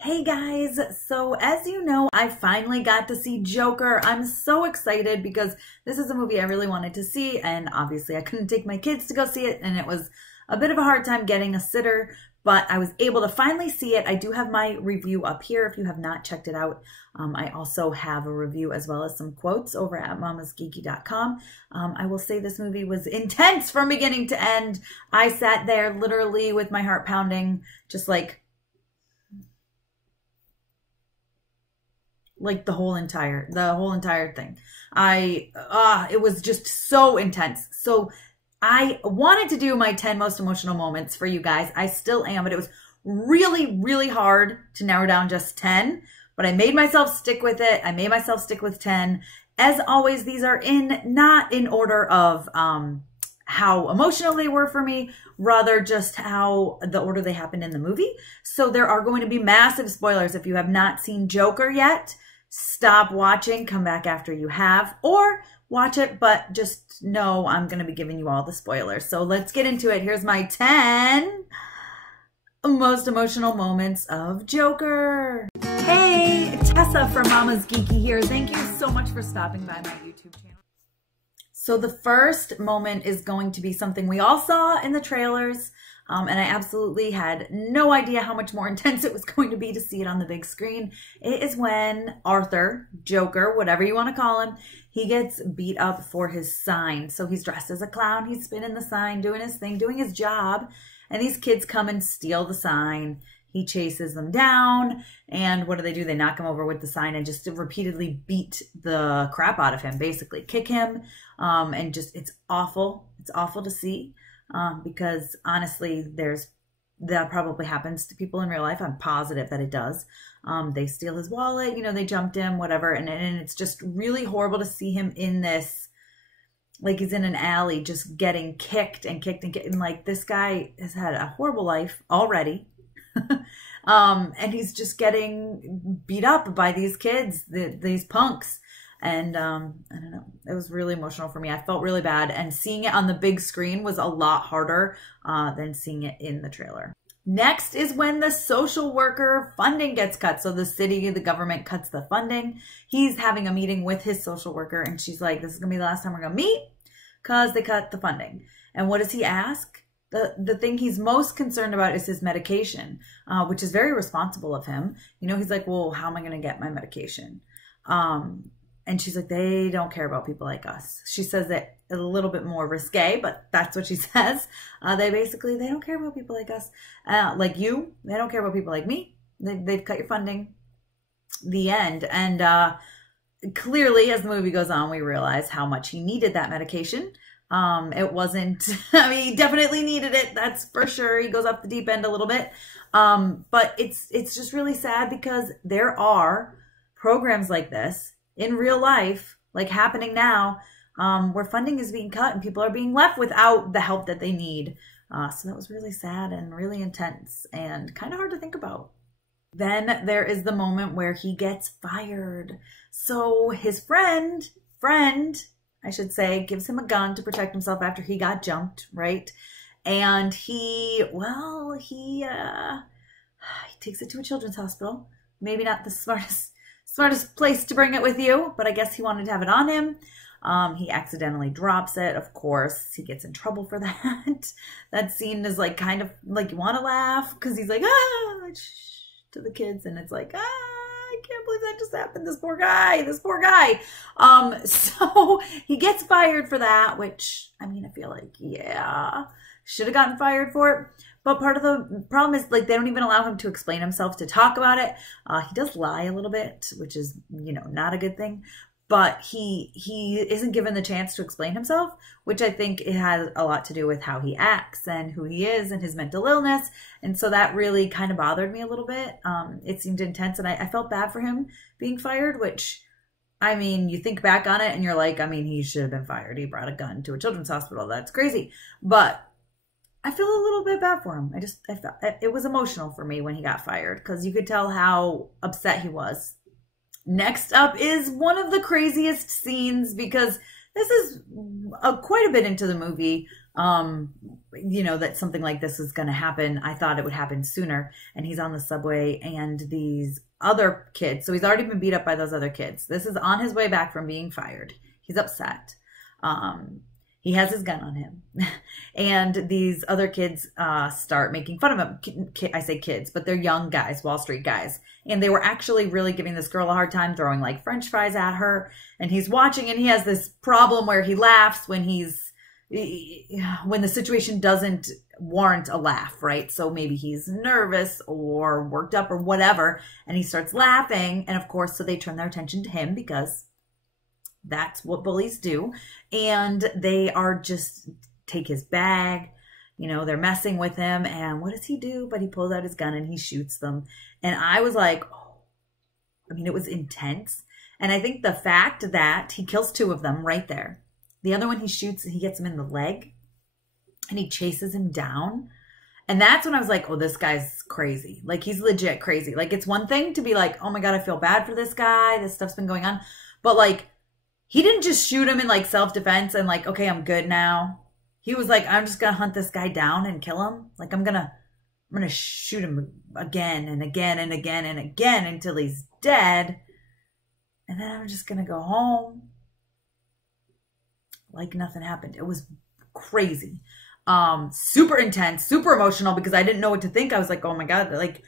Hey guys, so as you know, I finally got to see Joker. I'm so excited because this is a movie I really wanted to see, and obviously I couldn't take my kids to go see it, and it was a bit of a hard time getting a sitter, but I was able to finally see it. I do have my review up here if you have not checked it out. I also have a review as well as some quotes over at mamasgeeky.com. I will say this movie was intense from beginning to end. I sat there literally with my heart pounding, just like the whole entire thing. It was just so intense. So I wanted to do my 10 most emotional moments for you guys. I still am, but it was really, really hard to narrow down just 10, but I made myself stick with it. I made myself stick with 10. As always, these are not in order of how emotional they were for me, rather just how the order they happened in the movie. So there are going to be massive spoilers. If you have not seen Joker yet, stop watching, come back after you have, or watch it, but just know I'm going to be giving you all the spoilers. So let's get into it. Here's my 10 most emotional moments of Joker. Hey, Tessa from Mama's Geeky here. Thank you so much for stopping by my YouTube channel. So the first moment is going to be something we all saw in the trailers, and I absolutely had no idea how much more intense it was going to be to see it on the big screen. It is when Arthur, Joker, whatever you want to call him, he gets beat up for his sign. So he's dressed as a clown, he's spinning the sign, doing his thing, doing his job, and these kids come and steal the sign. He chases them down, and what do? They knock him over with the sign and just repeatedly beat the crap out of him, basically kick him, and just, it's awful. It's awful to see, because honestly, that probably happens to people in real life. I'm positive that it does. They steal his wallet, they jumped him, whatever, and it's just really horrible to see him in this, like he's in an alley just getting kicked and kicked and kicked, and like this guy has had a horrible life already. And he's just getting beat up by these kids, these punks. And I don't know, it was really emotional for me. I felt really bad, and seeing it on the big screen was a lot harder than seeing it in the trailer. Next is when the social worker funding gets cut. So the government cuts the funding. He's having a meeting with his social worker, and she's like, this is gonna be the last time we're gonna meet because they cut the funding. And what does he ask? The thing he's most concerned about is his medication, which is very responsible of him. He's like, well, how am I going to get my medication? And she's like, they don't care about people like us. She says it a little bit more risque, but that's what she says. They don't care about people like us, like you. They don't care about people like me. They've cut your funding. The end. And clearly, as the movie goes on, we realize how much he needed that medication. It wasn't, he definitely needed it. That's for sure. He goes off the deep end a little bit. But it's just really sad because there are programs like this in real life, like happening now, where funding is being cut and people are being left without the help that they need. So that was really sad and really intense and kind of hard to think about. Then there is the moment where he gets fired. So his friend, I should say, gives him a gun to protect himself after he got jumped, right? And he takes it to a children's hospital. Maybe not the smartest place to bring it with you, but I guess he wanted to have it on him. He accidentally drops it. Of course, he gets in trouble for that. That scene is like kind of like you want to laugh because he's like, to the kids, and it's like, I can't believe that just happened. This poor guy. So he gets fired for that, which, I feel like, yeah, should have gotten fired for it. But part of the problem is, like, they don't even allow him to explain himself, to talk about it. He does lie a little bit, which is, not a good thing. But he isn't given the chance to explain himself, which I think it has a lot to do with how he acts and who he is and his mental illness. And so that really kind of bothered me a little bit. It seemed intense, and I felt bad for him being fired, which, you think back on it and you're like, he should have been fired. He brought a gun to a children's hospital. That's crazy. But I feel a little bit bad for him. I felt it was emotional for me when he got fired because you could tell how upset he was. Next up is one of the craziest scenes, because this is quite a bit into the movie. you know, that something like this is going to happen. I thought it would happen sooner. And he's on the subway and these other kids. So he's already been beat up by those other kids. This is on his way back from being fired. He's upset. He has his gun on him. And these other kids start making fun of him. I say kids, but they're young guys, Wall Street guys. And they were actually really giving this girl a hard time, throwing like French fries at her. And he's watching, and he has this problem where he laughs when the situation doesn't warrant a laugh, right? So maybe he's nervous or worked up or whatever, and he starts laughing. And of course, so they turn their attention to him because that's what bullies do. And they are just take his bag, you know, they're messing with him. And what does he do? But he pulls out his gun and he shoots them. And I was like, oh, I mean, it was intense. And I think the fact that he kills 2 of them right there. The other one he shoots, he gets him in the leg and he chases him down. And that's when I was like, oh, this guy's crazy. Like, he's legit crazy. Like, it's one thing to be like, oh my God, I feel bad for this guy. This stuff's been going on. But like, he didn't just shoot him in like self-defense and like, okay, I'm good now. He was like, I'm just going to hunt this guy down and kill him. Like, I'm going to shoot him again and again and again and again until he's dead. And then I'm just going to go home. Like nothing happened. It was crazy. Super intense, super emotional because I didn't know what to think. I was like, oh my God, like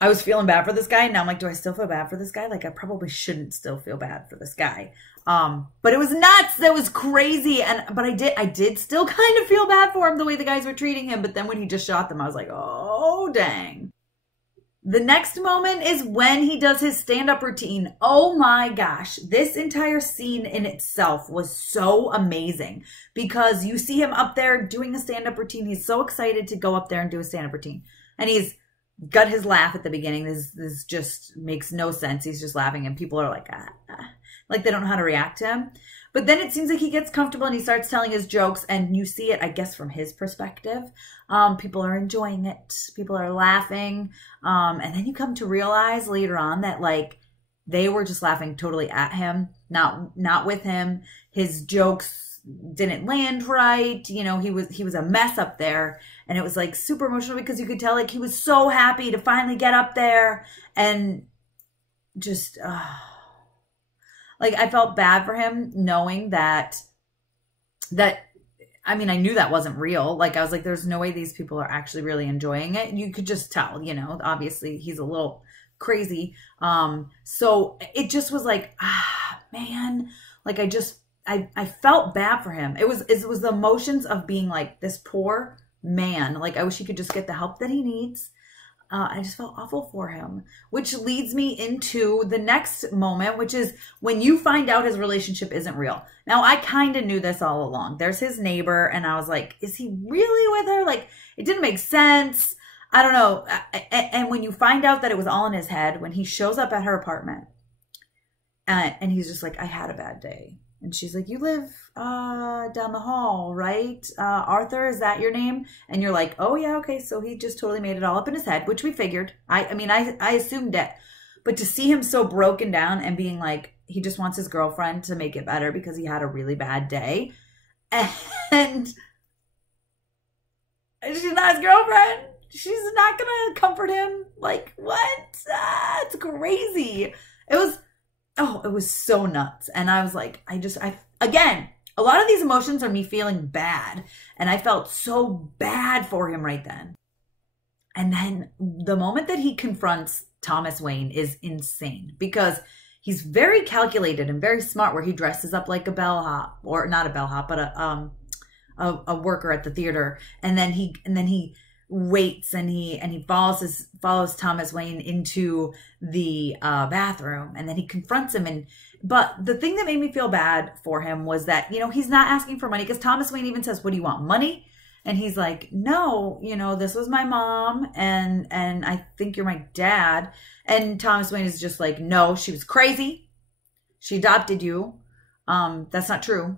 I was feeling bad for this guy. Now I'm like, do I still feel bad for this guy? Like I probably shouldn't still feel bad for this guy. But it was nuts. That was crazy. But I did still kind of feel bad for him the way the guys were treating him. But then when he just shot them, I was like, oh, dang. The next moment is when he does his stand-up routine. Oh my gosh, this entire scene in itself was so amazing because you see him up there doing a stand-up routine. He's so excited to go up there and do a stand-up routine. And he's got his laugh at the beginning. This just makes no sense. He's just laughing and people are like, like they don't know how to react to him. But then it seems like he gets comfortable and he starts telling his jokes and you see it, I guess, from his perspective. People are enjoying it. People are laughing. And then you come to realize later on that like they were just laughing totally at him, not with him. His jokes didn't land right. You know, he was a mess up there. And it was like super emotional because you could tell like he was so happy to finally get up there and just... like I felt bad for him knowing that I mean, I knew that wasn't real. Like I was like, there's no way these people are actually really enjoying it. You could just tell, you know, obviously he's a little crazy. So it just was like, man, like I felt bad for him. It was the emotions of being like this poor man. Like I wish he could just get the help that he needs. I just felt awful for him, which leads me into the next moment, which is when you find out his relationship isn't real. Now, I kind of knew this all along. There's his neighbor, and I was like, is he really with her? Like, it didn't make sense. I don't know. And when you find out that it was all in his head, when he shows up at her apartment, and he's just like, I had a bad day. And she's like, you live down the hall, right? Arthur, is that your name? And you're like, oh, yeah, okay. So he just totally made it all up in his head, which we figured. I mean, I assumed it. But to see him so broken down and being like, he just wants his girlfriend to make it better because he had a really bad day. And she's not his girlfriend. She's not going to comfort him. Like, what? It's crazy. It was so nuts. And I was like, again, a lot of these emotions are me feeling bad. And I felt so bad for him right then. And then the moment that he confronts Thomas Wayne is insane because he's very calculated and very smart where he dresses up like a bellhop, or not a bellhop, but a worker at the theater. And then he waits and he follows Thomas Wayne into the bathroom, and then he confronts him. But the thing that made me feel bad for him was that, you know, he's not asking for money because Thomas Wayne even says, what do you want, money? And he's like, no, you know, this was my mom and I think you're my dad. And Thomas Wayne is just like, no, she was crazy. She adopted you. That's not true.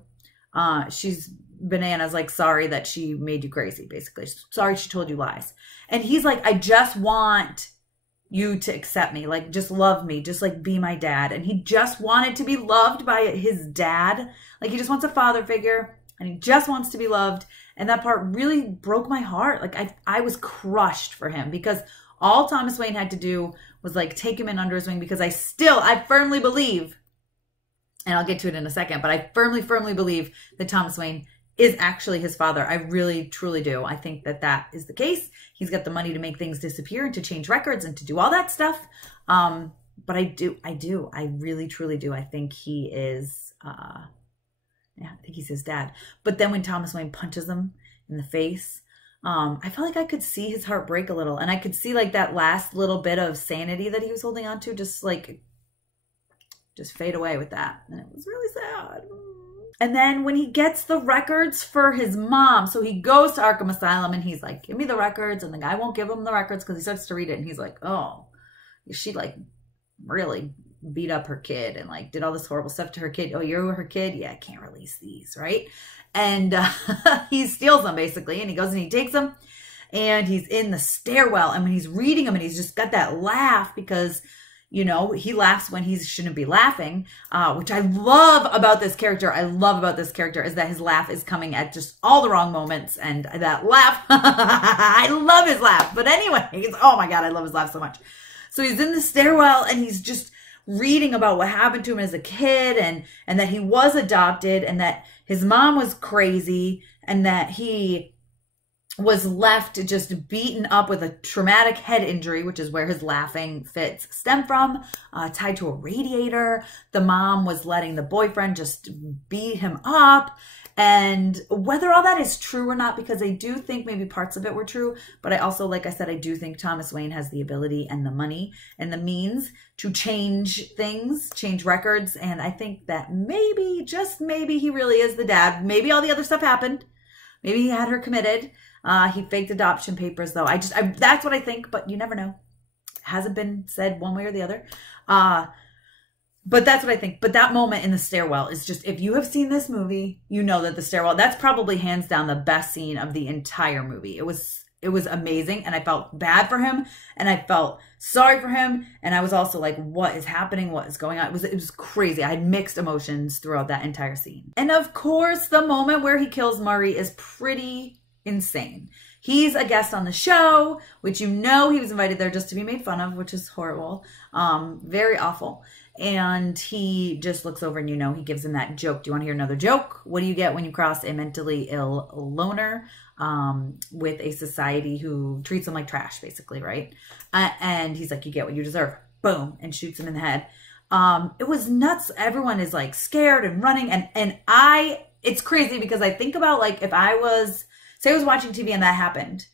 She's bananas, like, sorry that she made you crazy, basically. Sorry she told you lies. And he's like, I just want you to accept me. Like, just love me. Just, like, be my dad. And he just wanted to be loved by his dad. Like, he just wants a father figure. And he just wants to be loved. And that part really broke my heart. Like I was crushed for him, because all Thomas Wayne had to do was like take him in under his wing, because I firmly believe, and I'll get to it in a second, but I firmly, firmly believe that Thomas Wayne is actually his father. I really, truly do. I think that that is the case. He's got the money to make things disappear and to change records and to do all that stuff. But I really, truly do. I think he is, I think he's his dad. But then when Thomas Wayne punches him in the face, I felt like I could see his heart break a little, and I could see like that last little bit of sanity that he was holding on to just fade away with that. And it was really sad. And then when he gets the records for his mom, so he goes to Arkham Asylum and he's like, give me the records. And the guy won't give him the records because he starts to read it. And he's like, oh, she like really beat up her kid and like did all this horrible stuff to her kid. Oh, you're her kid? Yeah, I can't release these, right? And he steals them basically. And he goes and he takes them and he's in the stairwell. And when he's reading them and he's just got that laugh because, you know, he laughs when he shouldn't be laughing, which I love about this character. I love about this character is that his laugh is coming at just all the wrong moments. And that laugh, I love his laugh. But anyway, oh my God, I love his laugh so much. So he's in the stairwell and he's just reading about what happened to him as a kid and that he was adopted and that his mom was crazy and that he was left just beaten up with a traumatic head injury, which is where his laughing fits stem from, tied to a radiator. The mom was letting the boyfriend just beat him up. And whether all that is true or not, because I do think maybe parts of it were true, but I also, like I said, I do think Thomas Wayne has the ability and the money and the means to change things, change records. And I think that maybe, just maybe, he really is the dad. Maybe all the other stuff happened. Maybe he had her committed. He faked adoption papers, though. That's what I think, but you never know. Hasn't been said one way or the other. But that's what I think. But that moment in the stairwell is just, if you have seen this movie, you know that the stairwell, that's probably hands down the best scene of the entire movie. It was amazing, and I felt bad for him, and I felt sorry for him, and I was also like, what is happening? What is going on? It was crazy. I had mixed emotions throughout that entire scene. And of course, the moment where he kills Murray is pretty insane. He's a guest on the show, which you know he was invited there just to be made fun of, which is horrible. Very awful. And he just looks over and, you know, he gives him that joke. Do you want to hear another joke? What do you get when you cross a mentally ill loner with a society who treats him like trash, basically, right? And he's like, you get what you deserve. Boom. And shoots him in the head. It was nuts. Everyone is like scared and running. And it's crazy because I think about like if I was, say I was watching TV and that happened,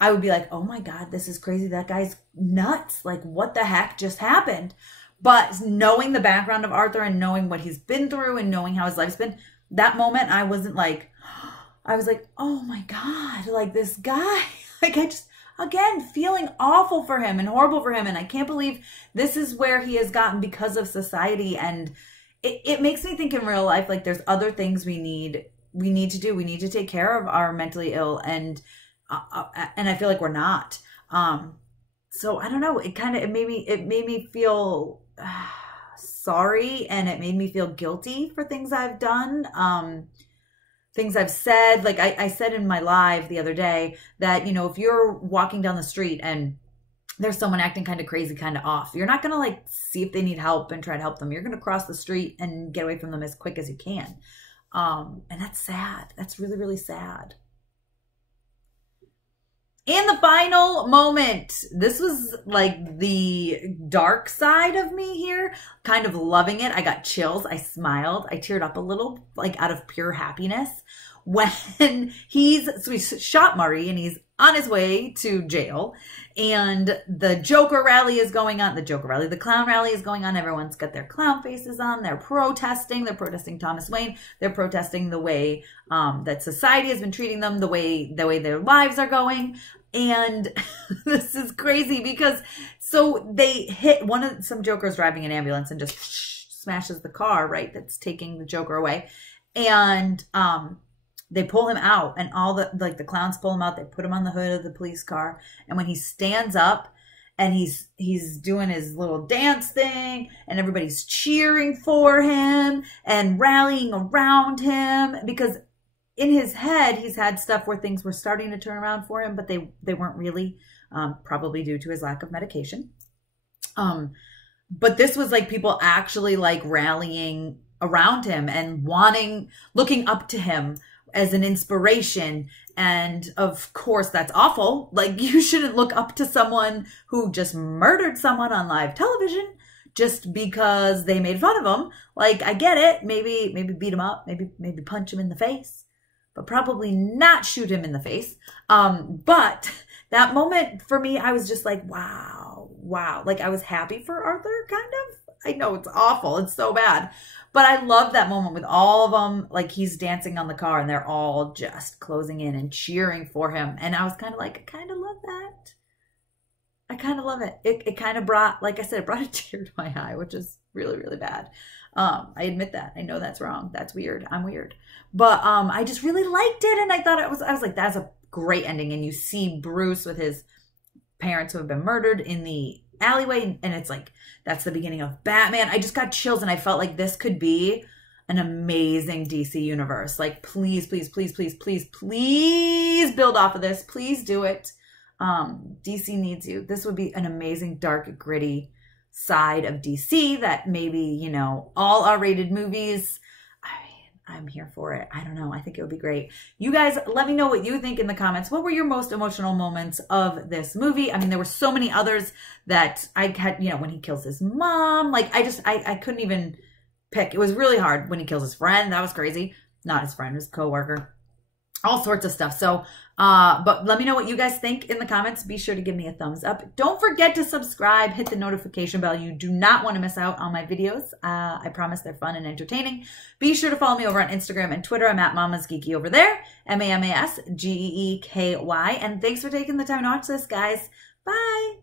I would be like, oh my God, this is crazy. That guy's nuts. Like, what the heck just happened? But knowing the background of Arthur and knowing what he's been through and knowing how his life's been, that moment I wasn't like, I was like, oh my God, like this guy, like I just, again, feeling awful for him and horrible for him. And I can't believe this is where he has gotten because of society. And it makes me think in real life, like there's other things we need to do. We need to take care of our mentally ill. And I feel like we're not. So I don't know. It made me feel sorry, and it made me feel guilty for things I've done. Things I've said. Like I said in my live the other day that, you know, if you're walking down the street and there's someone acting kind of crazy, kind of off, you're not going to like see if they need help and try to help them. You're going to cross the street and get away from them as quick as you can. And that's sad. That's really, really sad. And the final moment, this was like the dark side of me here, kind of loving it. I got chills. I smiled. I teared up a little, like out of pure happiness when he shot Murray and he's on his way to jail, and the Joker rally is going on. The clown rally is going on. Everyone's got their clown faces on. They're protesting. They're protesting Thomas Wayne. They're protesting the way that society has been treating them, the way their lives are going. And this is crazy because so they hit some Joker's driving an ambulance and just smashes the car, right? That's taking the Joker away. And they pull him out, and all the clowns pull him out. They put him on the hood of the police car. And when he stands up and he's doing his little dance thing and everybody's cheering for him and rallying around him, because in his head, he's had stuff where things were starting to turn around for him, but they weren't really, probably due to his lack of medication. But this was like people actually like rallying around him and looking up to him as an inspiration. And of course, that's awful. Like, you shouldn't look up to someone who just murdered someone on live television just because they made fun of him. Like, I get it. Maybe beat him up, maybe punch him in the face, but probably not shoot him in the face. But that moment for me, I was just like, wow. Like, I was happy for Arthur, kind of. I know it's awful. It's so bad. But I love that moment with all of them. Like, he's dancing on the car and they're all just closing in and cheering for him. And I was kind of like, I kind of love that. I kind of love it. It kind of brought, like I said, it brought a tear to my eye, which is really, really bad. I admit that. I know that's wrong. That's weird. I'm weird. But I just really liked it. And I thought I was like, that's a great ending. And you see Bruce with his parents who have been murdered in the alleyway, and it's like, that's the beginning of Batman. I just got chills, and I felt like this could be an amazing DC universe. Like, please, please, please, please, please, please build off of this. Please do it. DC needs you. This would be an amazing, dark, gritty side of DC that maybe, you know, all R-rated movies. I'm here for it. I don't know. I think it would be great. You guys, let me know what you think in the comments. What were your most emotional moments of this movie? I mean, there were so many others that I had, you know, when he kills his mom. Like, I couldn't even pick. It was really hard when he kills his friend. That was crazy. Not his friend, his coworker. All sorts of stuff. So, but let me know what you guys think in the comments. Be sure to give me a thumbs up. Don't forget to subscribe, hit the notification bell. You do not want to miss out on my videos. I promise they're fun and entertaining. Be sure to follow me over on Instagram and Twitter. I'm at Mama's Geeky over there. MAMASGEEKY. And thanks for taking the time to watch this, guys. Bye.